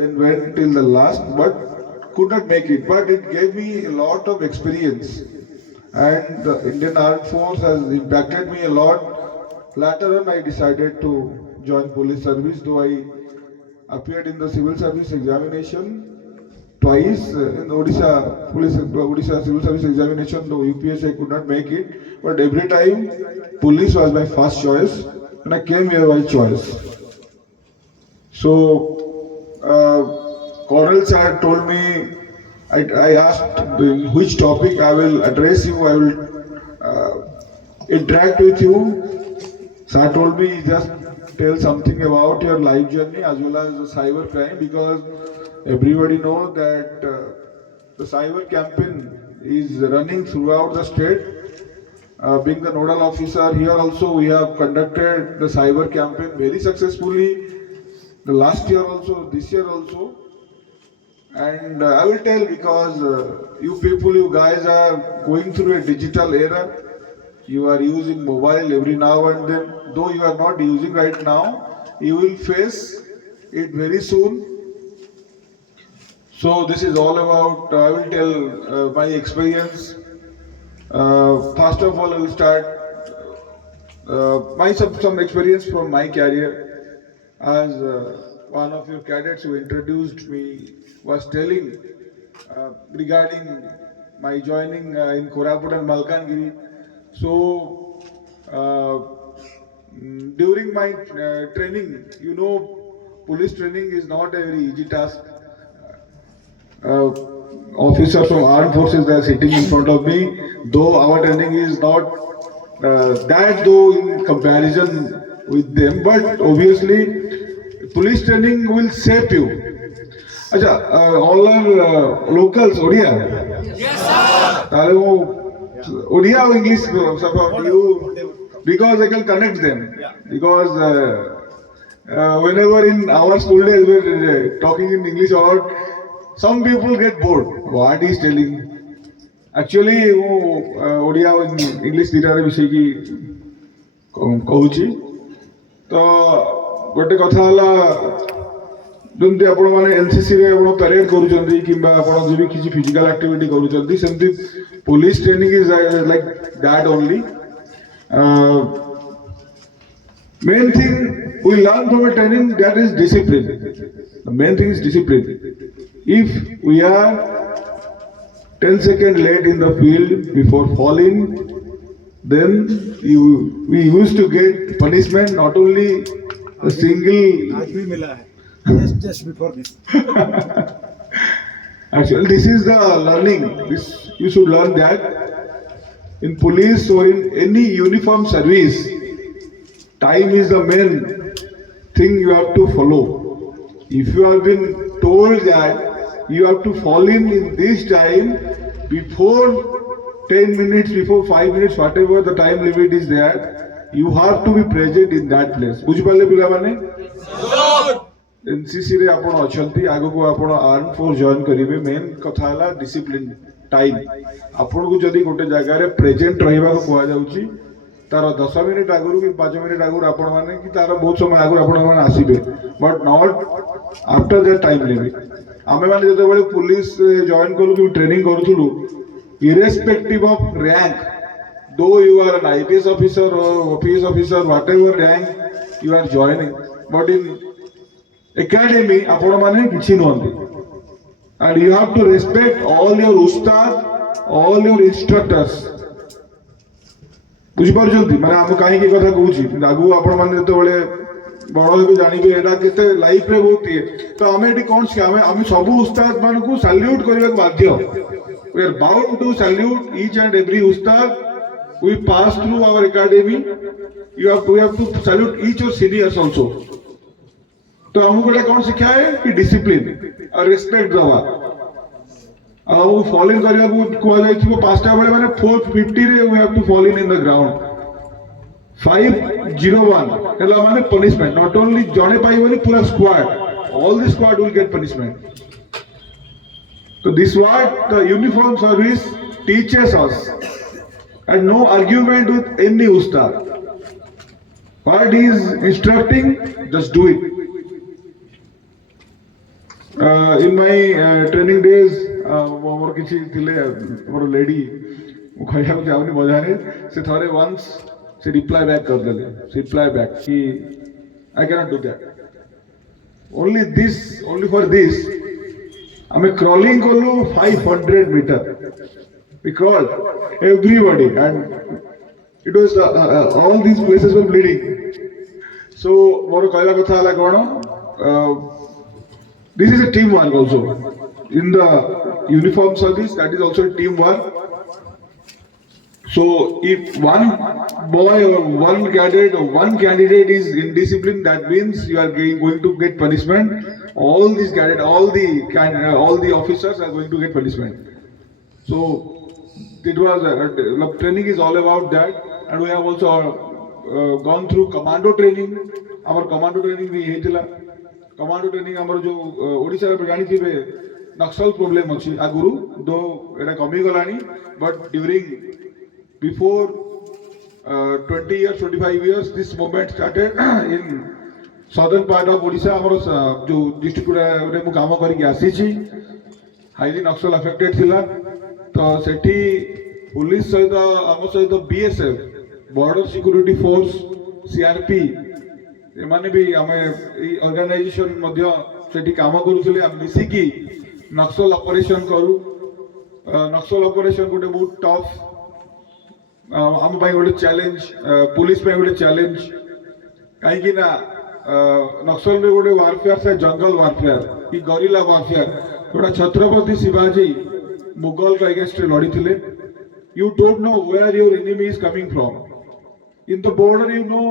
then went till the last, but could not make it. But it gave me a lot of experience, and the Indian Armed Force has impacted me a lot. Later on, I decided to join police service, though I appeared in the civil service examination twice in Odisha civil service examination. Though UPSC I could not make it, but every time police was my first choice, and I came here by choice. So, Colonel sir told me, I asked in which topic I will address you, I will interact with you. Sir told me just tell something about your life journey as well as the cyber crime, because everybody knows that the cyber campaign is running throughout the state. Being the nodal officer here also, we have conducted the cyber campaign very successfully. The last year also, this year also, and I will tell because you people, you guys are going through a digital era. You are using mobile every now and then. Though you are not using right now, you will face it very soon. So this is all about. I will tell my experience. First of all, I will start my some experience from my career. As one of your cadets who introduced me was telling regarding my joining in Koraput and Malkangiri. So during my training, police training is not a very easy task. Officers from armed forces are sitting in front of me, though our training is not that though in comparison with them, but obviously police training will shape you. Acha, all are locals, Odia? Yes, sir. Odia or English, you, because I can connect them. Because whenever in our school days we're talking in English or some people get bored. What is telling? Actually, Odia English दिटार विषय की कहूची तो गोटे कथा हला जमती आपण माने एनसीसी रे आपण परेड करूचंदी किबा आपण जे भी किछि फिजिकल एक्टिविटी करूचंदी सेमती police training is like that only main thing we learn from a training, that is discipline. The main thing is discipline. If we are 10 seconds late in the field before falling, then we used to get punishment, not only a single. आज भी मिला है just before this. Actually, this is the learning. This you should learn that in police or in any uniform service, time is the main thing you have to follow. If you have been told that you have to fall in this time before 10 minutes, before 5 minutes, whatever the time limit is there, you have to be present in that place. बुझिपाले पिला माने? NCC रे आपण अछंती आगो को आपण arm force join करिवे, main कथा हला डिसिप्लिन टाइम. आपण को जदी गोटे जगह रे प्रेजेंट रहिबा को कोआ जाउची, तार 10 मिनिट आगुरु कि 5 मिनिट आगुरु आपण माने कि तार बहुत समय आगुरु आपण माने आसीबे, but not after that time limit. आमे माने जते बेले पुलिस जॉइन करू कि ट्रेनिंग करूथुलु, irrespective of rank, though you are an IPS officer or OPS officer, whatever rank you are joining, but in academy आपण माने किछि नहंती, and you have to respect all your ustad, all your instructors. बुझिपारुछंती माने हम काहे की कथा कहूची, आगु आपण माने जते बेले बड़ हेबे जानिबे एटा केते लाइफ रे बहुत है, तो हमें एटी कोन से हमें सब उस्ताद मान को सैल्यूट करबा बाध्य. We are bound to salute each and every ustad. We pass through our academy. We have to salute each of seniors also. तो हमको एटा कोन सिखाया है कि डिसिप्लिन और रिस्पेक्ट दवा. अब fall in करबा को कोआ जाय छिबो 5टा बेले माने 4:50 रे we have to fall in the ground. 5:01 हेला माने punishment. Not only जणे पाइबनी पूरा squad, all the squad will get punishment. So this what the uniform service teaches us, and no argument with any ustad. What he is instructing, just do it. In my training days, मोर किसी थिले मोर lady कहया को जाउनी बजारे से थरे once से reply back कर देले से reply back कि I cannot do that. Only for this, हमें crawling करू 500 meter. We crawled, everybody, and it was all these places were bleeding. So मोर कहला कथा हला कोन this is a teamwork also. In the uniform service, that is also teamwork. So if one boy or one cadet or one candidate is indisciplined, that means you are going to get punishment. All these cadets, all the officers are going to get punishment. So it was training is all about that, and we have also gone through commando training. Our commando training we हेतला. Commando training हमर जो ओडिसा रे जानि थिबे नक्सल problem अछि आगुरु दो एटा कमी गलानी but during before 20 years 25 years this movement started in southern part of Odisha हमर जो डिस्ट्रिक्ट रे मु काम करि आसी छी हाईली नक्सल अफेक्टेड थिला तो सेठी पुलिस सहित हम सहित BSF border security force CRP एमाने भी आमे ऑर्गेनाइजेशन मध्य सेठी काम करूथिले हम मिसिकी नक्सल ऑपरेशन करू नक्सल ऑपरेशन गोटे बहुत टफ हम भाई गोटे चैलेंज पुलिस पे गोटे चैलेंज काहे कि ना नक्सल रे गोटे वारफेयर से जंगल वारफेयर की गरिला वारफेयर गोटा छत्रपति शिवाजी मुगल का अगेंस्ट लड़ी थिले you don't know where your enemy is coming from in the border you know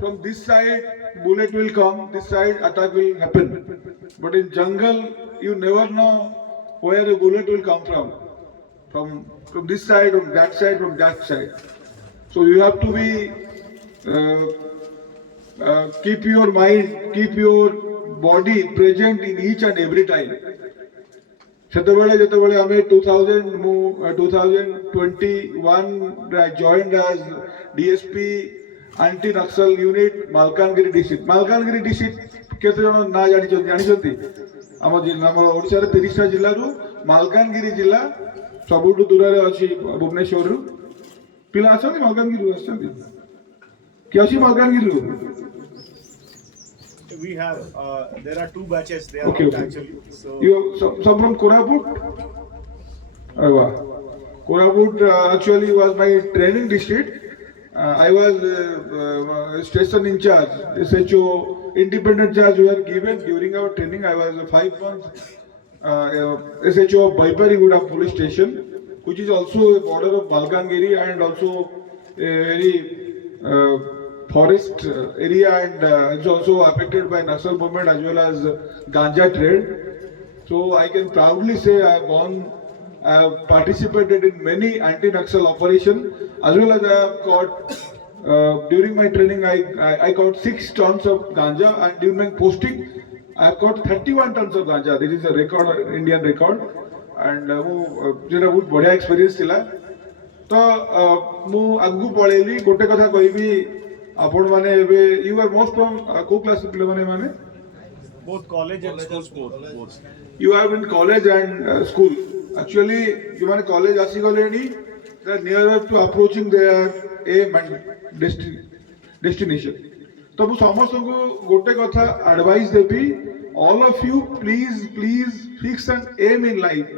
from this side bullet will come, this side attack will happen, but in jungle you never know where a bullet will come from this side, from that side, so you have to be keep your mind, keep your body present in each and every time. जेतेबेले हमें 2021 I joined as DSP anti Naxal unit Malkangiri district केते जण ना जानि आम ओडिशा रे 30 टा जिल्ला रु मालकानगिरी जिल्ला सबुठु दूर रे अछि भुवनेश्वर रु पिला आछन मालकानगिरी आछन कि अछि मालकानगिरी रु We have there are two batches there okay. Actually. So you some from Koraput. Koraput actually was my training district. I was station in charge, SHO, independent charge we were given during our training. I was 5 months SHO of Baipariguda police station, which is also a border of Malkangiri and also a very forest area, and it's also affected by Naxal movement as well as ganja trade. So I can proudly say I have participated in many anti-Naxal operations, as well as I have got during my training I got 6 tons of ganja, and during my posting I have got 31 tons of ganja. This is a record, Indian record, and जेटा बहुत बढ़िया experience थिला. तो मु आगु पळेली गोटे कथा कहबी आपण माने एबे यू आर मोस्ट फ्रॉम को क्लास पिले माने both college and school both. You have in college and school. Actually, you man college आसी गलेनी, they are nearer to approaching their aim and destination. तो मु समस्त को गोटे कथा advice Devi, all of you please fix an aim in life.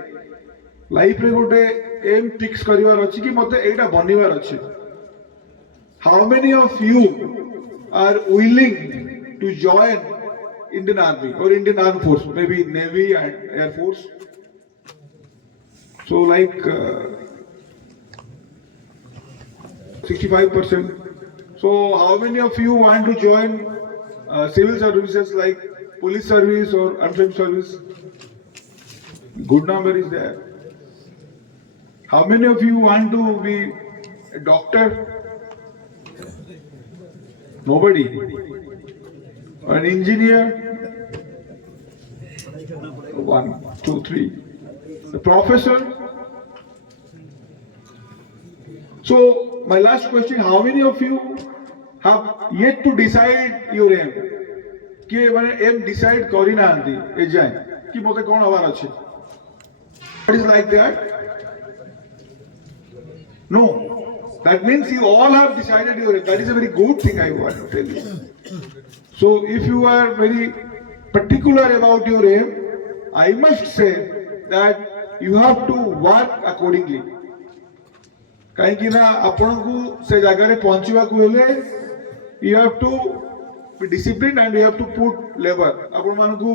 Life रे गोटे M fix करिवार अछि कि मते एटा बनिवार अछि. How many of you are willing to join Indian Army or Indian Armed Force, maybe Navy and Air Force? So like 65%. So how many of you want to join civil services like police service or armed service? Good number is there. How many of you want to be a doctor? Nobody. An engineer? 1, 2, 3. The professor? So my last question, how many of you have yet to decide your aim? कि मैंने aim decide करी ना आंधी ए जाए. कि मते कोन हवार अछि It is like that. No, that means you all have decided your. That is a very good thing I want to tell you. So if you are very particular about your aim, I must say that you have to work accordingly. କାହିଁକି ନା ଆପଣଙ୍କୁ ସେ ଜାଗାରେ ପହଞ୍ଚିବାକୁ ହେଲେ you have to be disciplined and you have to put labor. ଆପଣମାନଙ୍କୁ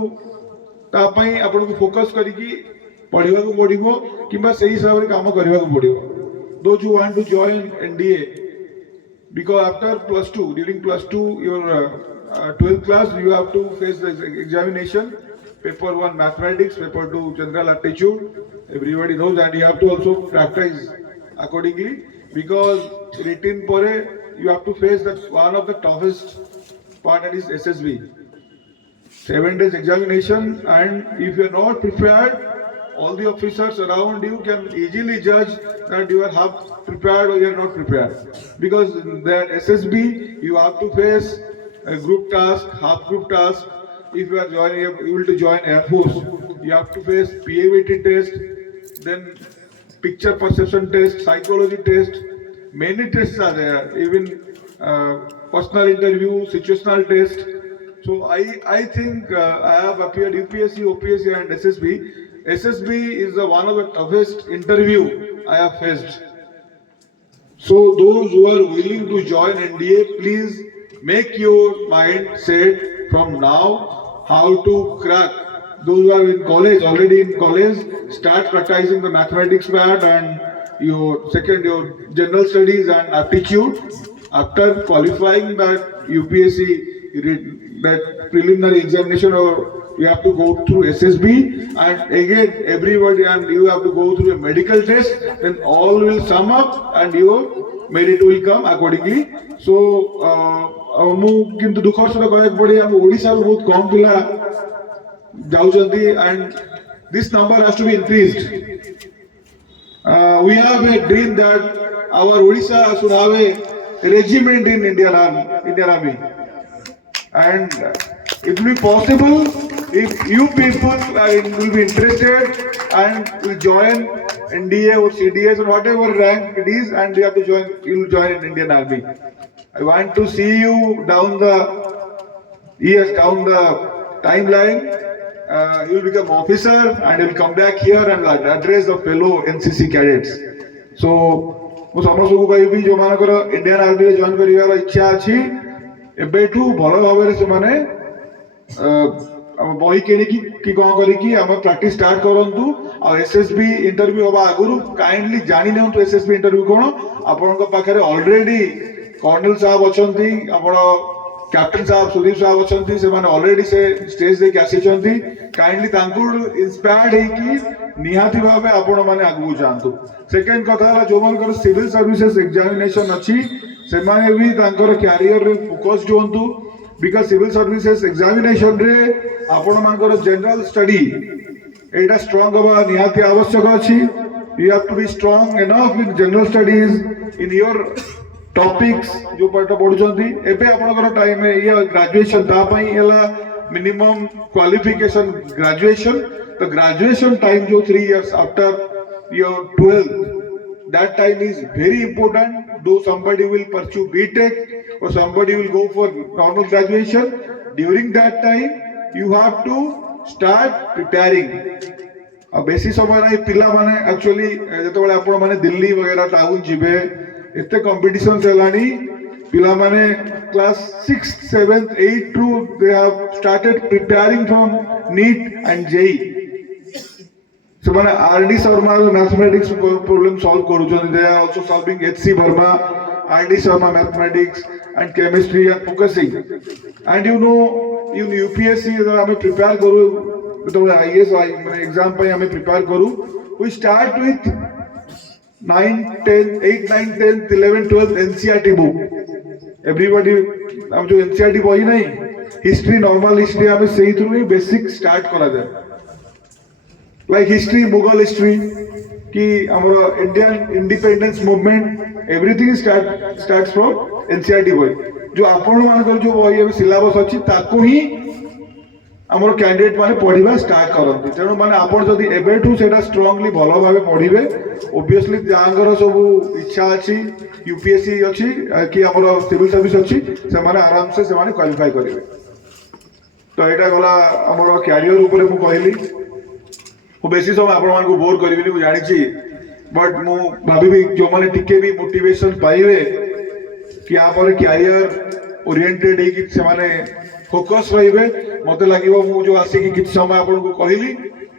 ତା ପାଇଁ ଆପଣଙ୍କୁ ଫୋକସ୍ କରିକି ପଢ଼ିବାକୁ ପଡ଼ିବ କିମ୍ବା ସେଇ ହିସାବରେ କାମ କରିବାକୁ ପଡ଼ିବ. Those who want to join NDA, because after plus 2, during plus 2, your 12th class, you have to face the examination. Paper 1 mathematics, paper 2 general aptitude. Everybody knows, and you have to also practice accordingly, because written pore you have to face that one of the toughest part, that is SSB. 7 days examination, and if you are not prepared, all the officers around you can easily judge that you are half prepared or you are not prepared. Because that SSB, you have to face a group task, half group task. If you are joining, you will to join Air Force, you have to face PAVT test, then picture perception test, psychology test. Many tests are there, even personal interview, situational test. So I think I have appeared UPSC, OPSC and SSB. SSB is one of the toughest interview I have faced. So those who are willing to join NDA, please make your mind set from now how to crack. Those who are in college, already in college, start practicing the mathematics part and your general studies and aptitude. After qualifying that UPSC, that preliminary examination, or you have to go through SSB, and again everybody, and you have to go through a medical test, then all will sum up and your merit will come accordingly. So ମୁଁ କିନ୍ତୁ ଦୁଃଖର ସହିତ କହିବାକୁ ପଡେ ଆମ ଓଡ଼ିଶାରୁ ବହୁତ କମ ପିଲା ଯାଉଛନ୍ତି, and this number has to be increased. We have a dream that our Odisha should have a regiment in Indian Army, and it will be possible if you people will be interested and will join NDA or CDS or whatever rank it is, and you have to join. You will join in Indian Army. I want to see you down the years, down the timeline. You will become officer and you will come back here and address the fellow NCC cadets. So, ମୁଁ ସମସ୍ତଙ୍କୁ କହିବି ଯୋଉମାନଙ୍କର Indian ଆର୍ମିରେ join କରିବାର ଇଚ୍ଛା ଅଛି, ଏବେଠୁ ଭଲ ଭାବରେ ସେମାନେ ବହି କିଣିକି କି କ'ଣ କରିକି ଆମ ପ୍ରାକ୍ଟିସ୍ ଷ୍ଟାର୍ଟ କରନ୍ତୁ. ଆଉ SSB ଇଣ୍ଟରଭ୍ୟୁ ହେବା ଆଗରୁ କାଇଣ୍ଡଲି ଜାଣି ନିଅନ୍ତୁ SSB ଇଣ୍ଟରଭ୍ୟୁ କ'ଣ. ଆପଣଙ୍କ ପାଖରେ ଅଲରେଡି କର୍ଣ୍ଣେଲ ସାହେବ ଅଛନ୍ତି, ଆପଣ କ୍ୟାପ୍ଟେନ ସାହେବ ସୁଦୀପ ସାହେବ ଅଛନ୍ତି, ସେମାନେ ଅଲରେଡି ସେ ଷ୍ଟେଜ ଦେଇକି ଆସିଛନ୍ତି. କାଇଣ୍ଡଲି ତାଙ୍କୁ ଇନ୍ସପାୟାର୍ଡ ହେଇକି ନିହାତି ଭାବେ ଆପଣମାନେ ଆଗକୁ ଯାଆନ୍ତୁ. ସେକେଣ୍ଡ କଥା ହେଲା, ଯୋଉମାନଙ୍କର ସିଭିଲ ସର୍ଭିସେସ୍ ଏକ୍ଜାମିନେସନ ଅଛି ସେମାନେ ବି ତାଙ୍କର କ୍ୟାରିୟରରେ ଫୋକସ୍ଡ ହୁଅନ୍ତୁ. ବିକଜ ସିଭିଲ ସର୍ଭିସେସ୍ ଏକ୍ଜାମିନେସନରେ ଆପଣମାନଙ୍କର ଜେନେରାଲ ଷ୍ଟଡି ଏଇଟା ଷ୍ଟ୍ରଙ୍ଗ ହେବା ନିହାତି ଆବଶ୍ୟକ ଅଛି. You have to be strong enough in general studies in your topics जो पाठ पढ़ुचंती एबे आपनकर टाइम है ये ग्रेजुएशन ता पई एला मिनिमम क्वालिफिकेशन ग्रेजुएशन. तो ग्रेजुएशन टाइम जो 3 years after your 12th, that time is very important. Though somebody will pursue BTech or somebody will go for normal graduation, during that time you have to start preparing. अब बेसी समय नहीं पिला माने actually जते बेले आपण माने दिल्ली वगैरह टाउन जिबे इतने कॉम्पिटिशन चलानी पिला माने class 6th 7th 8th to they have started preparing from NEET and JEE. So माने RD Sharma mathematics problem solve करूछन. They are also solving HC Verma, RD Sharma mathematics and chemistry and focusing. And you know in UPSC हमें prepare करू तो IAS माने exam पे हमें prepare करू. We start with 9, 10, 8, 9, 10, 11, 12 NCERT book. Everybody हम जो एनसीईआरटी बही नहीं हिस्ट्री नॉर्मल हिस्ट्री हमें सही थ्रू ही बेसिक स्टार्ट करा जाए. लाइक हिस्ट्री मुगल हिस्ट्री कि हमर Indian independence movement everything starts from NCERT बही. जो आपण मानकर जो बही सिलेबस अछि ताको ही ଆମର କ୍ୟାଣ୍ଡିଡେଟ୍ ମାନେ ପଢିବା ଷ୍ଟାର୍ଟ କରନ୍ତି ତେଣୁ ମାନେ ଆପଣ ଯଦି ଏବେଠୁ ସେଇଟା ଷ୍ଟ୍ରଙ୍ଗଲି ଭଲ ଭାବେ ପଢିବେ ଓବିୟସଲି ଯାହାଙ୍କର ସବୁ ଇଚ୍ଛା ଅଛି ୟୁପିଏସସି ଅଛି କି ଆମର ସିଭିଲ ସର୍ଭିସ ଅଛି ସେମାନେ ଆରାମସେ ସେମାନେ କ୍ୱାଲିଫାଏ କରିବେ ତ ଏଇଟା ଗଲା ଆମର କ୍ୟାରିୟର ଉପରେ ମୁଁ କହିଲି ମୁଁ ବେଶୀ ସମୟ ଆପଣମାନଙ୍କୁ ବୋର୍ କରିବିନି ମୁଁ ଜାଣିଛି ବଟ୍ ମୁଁ ଭାବିବି ଯେଉଁମାନେ ଟିକେ ବି ମୋଟିଭେସନ ପାଇବେ कि यहाँ पर क्यारियर ओरिएंटेड है कि सेमाने फोकस रहिबे मते लागिवो मु जो आसी कि किछ समय आपन को कहली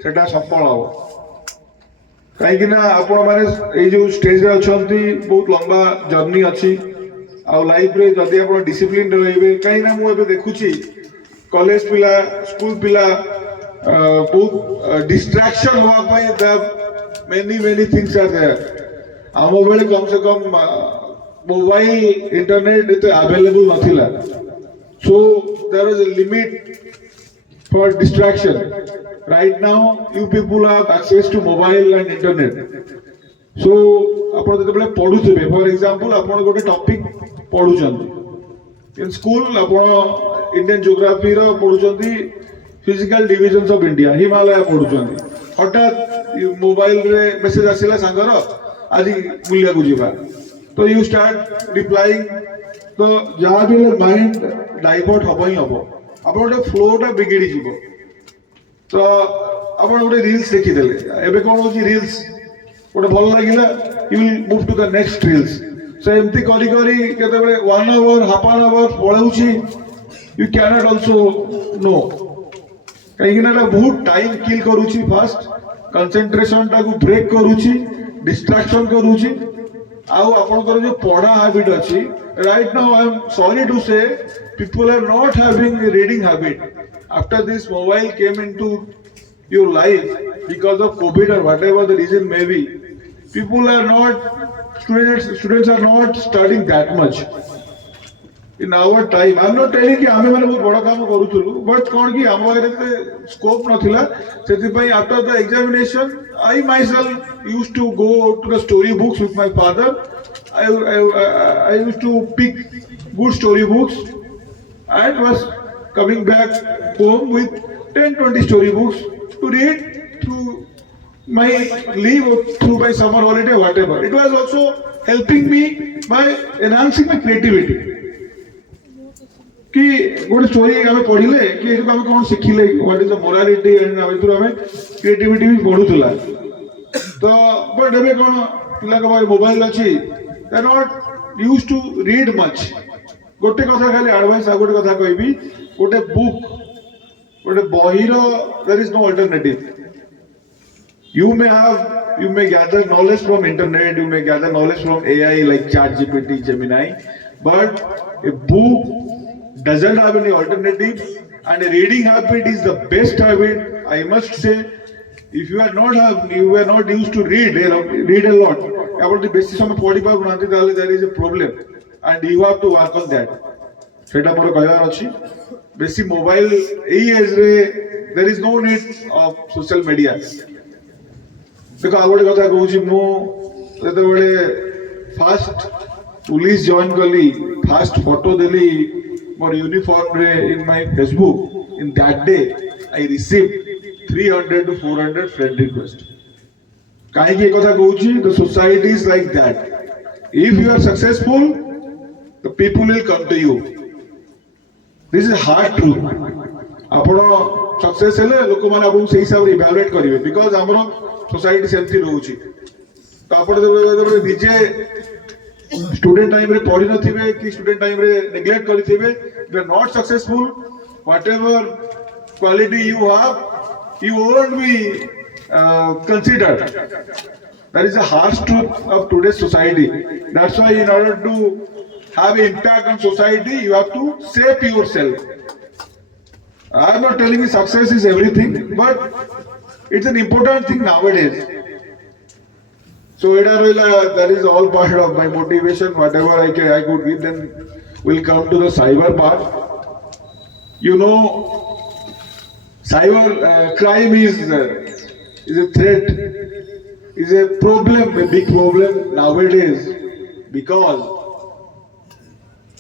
सेटा सफल हो काहे कि ना आपण माने ए जो स्टेज रे अछंती बहुत लंबा जर्नी अछि आ लाइफ रे जदी आपण डिसिप्लिन रहिबे काहे ना मु एबे देखुची कॉलेज पिला स्कूल पिला बहुत डिस्ट्रैक्शन होवा पई the many things are there आमो बेले कम से कम मोबाइल इंटरनेट इतने अवेलेबल नथिला so there is a limit for distraction right now you people have access to mobile and internet so आपण जते बेले पढुथिबे फॉर एग्जांपल आपण गोटे टॉपिक पढुचंती इन स्कूल आपण इंडियन ज्योग्राफी रो पढुचंती physical divisions of India Himalaya पढुचंती हठात मोबाइल रे मेसेज आसिला सांगर आज बुलिया को जीवा तो यू स्टार्ट रिप्लाइंग तो जहाँ भी माइंड डाइवर्ट हम ही हम आप गोटे फ्लोटा बिगड़ी जीव तो आप गोटे रील्स देखीदेले एबे कौन होची रील्स गोटे भल लगिला you will move to the next reels so एमती करी करी केतेबेले 1 आवर हाफ एन आवर पळौची you can not also know कहीं ना बहुत टाइम किल करूची फास्ट कंसंट्रेशन टा को ब्रेक करूची डिस्ट्रैक्शन करूची आउ आपनकर जो पढ़ा हैबिट अछि right now I am sorry to say people are not having a reading habit after this mobile came into your life because of covid or whatever the reason may be people are not students are not studying that much in our time I'm not telling कि आमे माने बहुत बड़ा काम करूथुलु but कोन कि हम पाखरे scope नथिला सेति पई after the examination I myself used to go to the story books with my father I used to pick good story books and was coming back home with 10-20 story books to read through my leave through my summer holiday whatever it was also helping me by enhancing my creativity कि गोटे story आमे पढिले कि एतो आमे कोन सिखिले what is the morality and आमे आमे क्रिएटिविटी भी बढ़ुतला तो बट एबे कोन पिला के मोबाइल अछि they not used to read much गोटे कथा खाली एडवाइस आ गोटे कथा कहबी गोटे बुक गोटे बहिरो there is no alternative you may gather knowledge from internet you may gather knowledge from AI like ChatGPT Gemini but a book doesn't have any alternative and a reading habit is the best habit I must say if you are not used to read a lot about the basic समय पढ़ी पार बनाते ताले there is a problem and you have to work on that सेटा मोर कहयार अछि बेसी mobile एई as रे there is no need of social media देखो आगोटे कथा कहूची मु जते बेले फास्ट पुलिस जॉइन कली फास्ट फोटो देली मोर यूनिफॉर्म रे in my Facebook in that day I received 300 to 400 friend request काहे की कथा कहूची the society is like that if you are successful the people will come to you this is hard truth आपण success हेले लोक माने आपन से हिसाब रे इवैल्यूएट करिवे बिकॉज़ हमरो सोसाइटी सेमती रहउची तो आपण निजे स्टूडेंट टाइम रे पढ़ी नथिबे कि स्टूडेंट टाइम रे नेग्लेक्ट करिथिबे you are not successful whatever quality you have you won't be considered that is a harsh truth of today society that's why in order to have impact on society you have to save yourself I am not telling you success is everything but it's an important thing nowadays. So that is all part of my motivation. Whatever I could give, then we'll come to the cyber part. You know, cyber crime is a threat, is a problem, a big problem nowadays because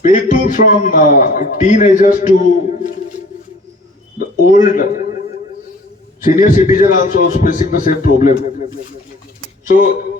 people from teenagers to the old senior citizen also facing the same problem. So